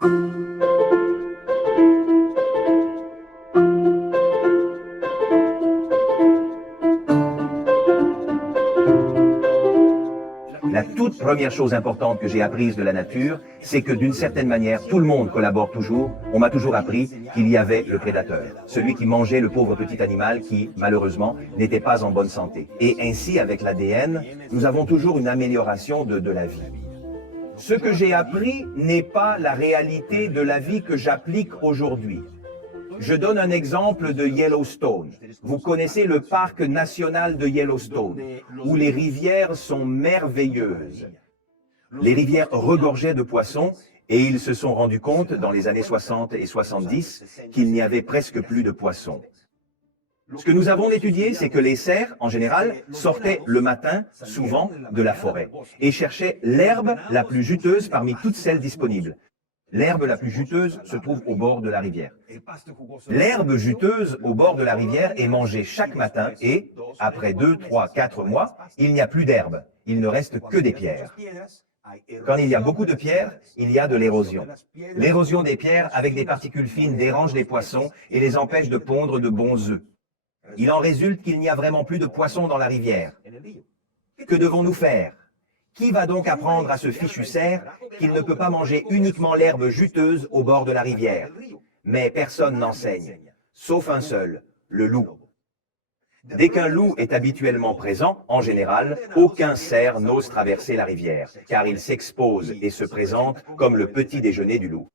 La toute première chose importante que j'ai apprise de la nature, c'est que d'une certaine manière, tout le monde collabore toujours. On m'a toujours appris qu'il y avait le prédateur, celui qui mangeait le pauvre petit animal qui, malheureusement, n'était pas en bonne santé. Et ainsi, avec l'ADN, nous avons toujours une amélioration de la vie. Ce que j'ai appris n'est pas la réalité de la vie que j'applique aujourd'hui. Je donne un exemple de Yellowstone. Vous connaissez le parc national de Yellowstone, où les rivières sont merveilleuses. Les rivières regorgeaient de poissons et ils se sont rendus compte dans les années 60 et 70 qu'il n'y avait presque plus de poissons. Ce que nous avons étudié, c'est que les cerfs, en général, sortaient le matin, souvent, de la forêt et cherchaient l'herbe la plus juteuse parmi toutes celles disponibles. L'herbe la plus juteuse se trouve au bord de la rivière. L'herbe juteuse au bord de la rivière est mangée chaque matin et, après 2, 3, 4 mois, il n'y a plus d'herbe. Il ne reste que des pierres. Quand il y a beaucoup de pierres, il y a de l'érosion. L'érosion des pierres avec des particules fines dérange les poissons et les empêche de pondre de bons œufs. Il en résulte qu'il n'y a vraiment plus de poissons dans la rivière. Que devons-nous faire ? Qui va donc apprendre à ce fichu cerf qu'il ne peut pas manger uniquement l'herbe juteuse au bord de la rivière? Mais personne n'enseigne, sauf un seul, le loup. Dès qu'un loup est habituellement présent, en général, aucun cerf n'ose traverser la rivière, car il s'expose et se présente comme le petit déjeuner du loup.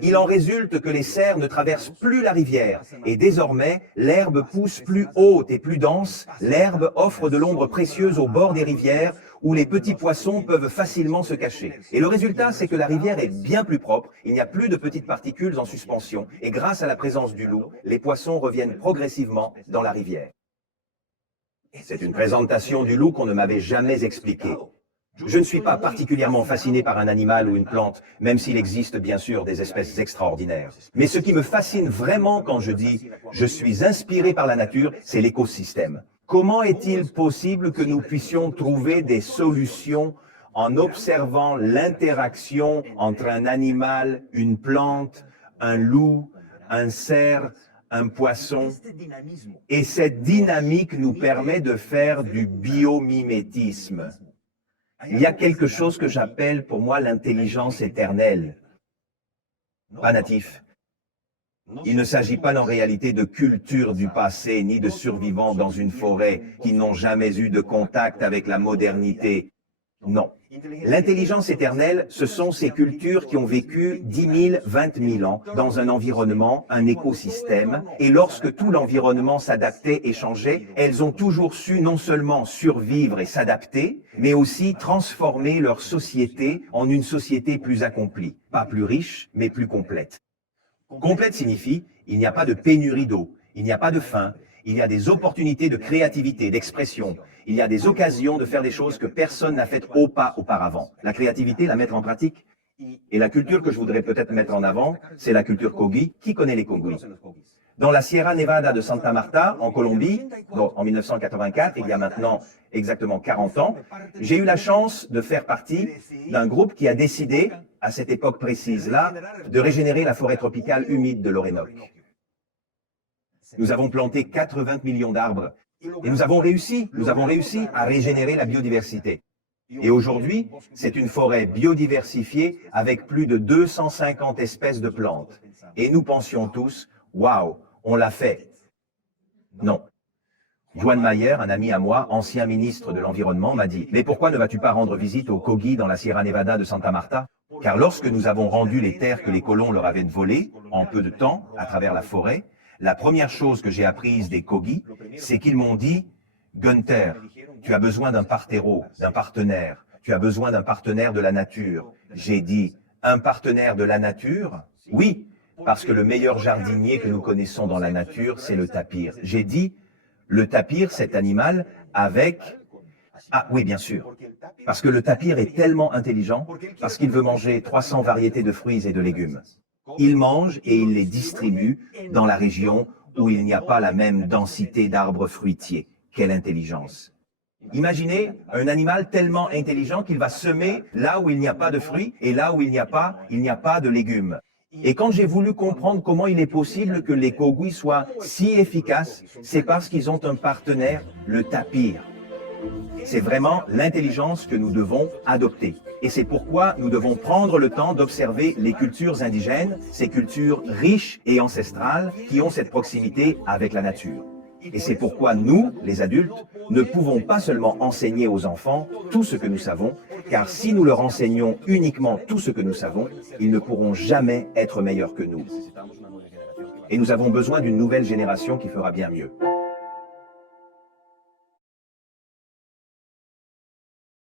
Il en résulte que les cerfs ne traversent plus la rivière, et désormais, l'herbe pousse plus haute et plus dense, l'herbe offre de l'ombre précieuse au bord des rivières, où les petits poissons peuvent facilement se cacher. Et le résultat, c'est que la rivière est bien plus propre, il n'y a plus de petites particules en suspension, et grâce à la présence du loup, les poissons reviennent progressivement dans la rivière. C'est une présentation du loup qu'on ne m'avait jamais expliquée. Je ne suis pas particulièrement fasciné par un animal ou une plante, même s'il existe bien sûr des espèces extraordinaires. Mais ce qui me fascine vraiment quand je dis « je suis inspiré par la nature », c'est l'écosystème. Comment est-il possible que nous puissions trouver des solutions en observant l'interaction entre un animal, une plante, un loup, un cerf, un poisson? Et cette dynamique nous permet de faire du biomimétisme. Il y a quelque chose que j'appelle pour moi l'intelligence éternelle. Pas natif. Il ne s'agit pas en réalité de culture du passé, ni de survivants dans une forêt qui n'ont jamais eu de contact avec la modernité. Non. L'intelligence éternelle, ce sont ces cultures qui ont vécu 10 000, 20 000 ans dans un environnement, un écosystème, et lorsque tout l'environnement s'adaptait et changeait, elles ont toujours su non seulement survivre et s'adapter, mais aussi transformer leur société en une société plus accomplie, pas plus riche, mais plus complète. Complète signifie, il n'y a pas de pénurie d'eau, il n'y a pas de faim, il y a des opportunités de créativité, d'expression, il y a des occasions de faire des choses que personne n'a faites au pas auparavant. La créativité, la mettre en pratique. Et la culture que je voudrais peut-être mettre en avant, c'est la culture Kogi. Qui connaît les Kogi? Dans la Sierra Nevada de Santa Marta, en Colombie, donc en 1984, il y a maintenant exactement 40 ans, j'ai eu la chance de faire partie d'un groupe qui a décidé, à cette époque précise-là, de régénérer la forêt tropicale humide de l'Orénoque. Nous avons planté 80 millions d'arbres et nous avons réussi à régénérer la biodiversité. Et aujourd'hui, c'est une forêt biodiversifiée avec plus de 250 espèces de plantes. Et nous pensions tous, waouh, on l'a fait. Non. Juan Mayer, un ami à moi, ancien ministre de l'Environnement, m'a dit « Mais pourquoi ne vas-tu pas rendre visite aux Kogi dans la Sierra Nevada de Santa Marta ?» Car lorsque nous avons rendu les terres que les colons leur avaient volées, en peu de temps, à travers la forêt, la première chose que j'ai apprise des Kogi, c'est qu'ils m'ont dit « Gunther, tu as besoin d'un parterreau, d'un partenaire. Tu as besoin d'un partenaire de la nature. » J'ai dit « Un partenaire de la nature ?» Oui, parce que le meilleur jardinier que nous connaissons dans la nature, c'est le tapir. J'ai dit « Le tapir, cet animal, avec... » Ah oui, bien sûr. Parce que le tapir est tellement intelligent, parce qu'il veut manger 300 variétés de fruits et de légumes. Il mange et il les distribue dans la région où il n'y a pas la même densité d'arbres fruitiers. Quelle intelligence! Imaginez un animal tellement intelligent qu'il va semer là où il n'y a pas de fruits et là où il n'y a pas de légumes. Et quand j'ai voulu comprendre comment il est possible que les Kogui soient si efficaces, c'est parce qu'ils ont un partenaire, le tapir. C'est vraiment l'intelligence que nous devons adopter. Et c'est pourquoi nous devons prendre le temps d'observer les cultures indigènes, ces cultures riches et ancestrales qui ont cette proximité avec la nature. Et c'est pourquoi nous, les adultes, ne pouvons pas seulement enseigner aux enfants tout ce que nous savons, car si nous leur enseignons uniquement tout ce que nous savons, ils ne pourront jamais être meilleurs que nous. Et nous avons besoin d'une nouvelle génération qui fera bien mieux.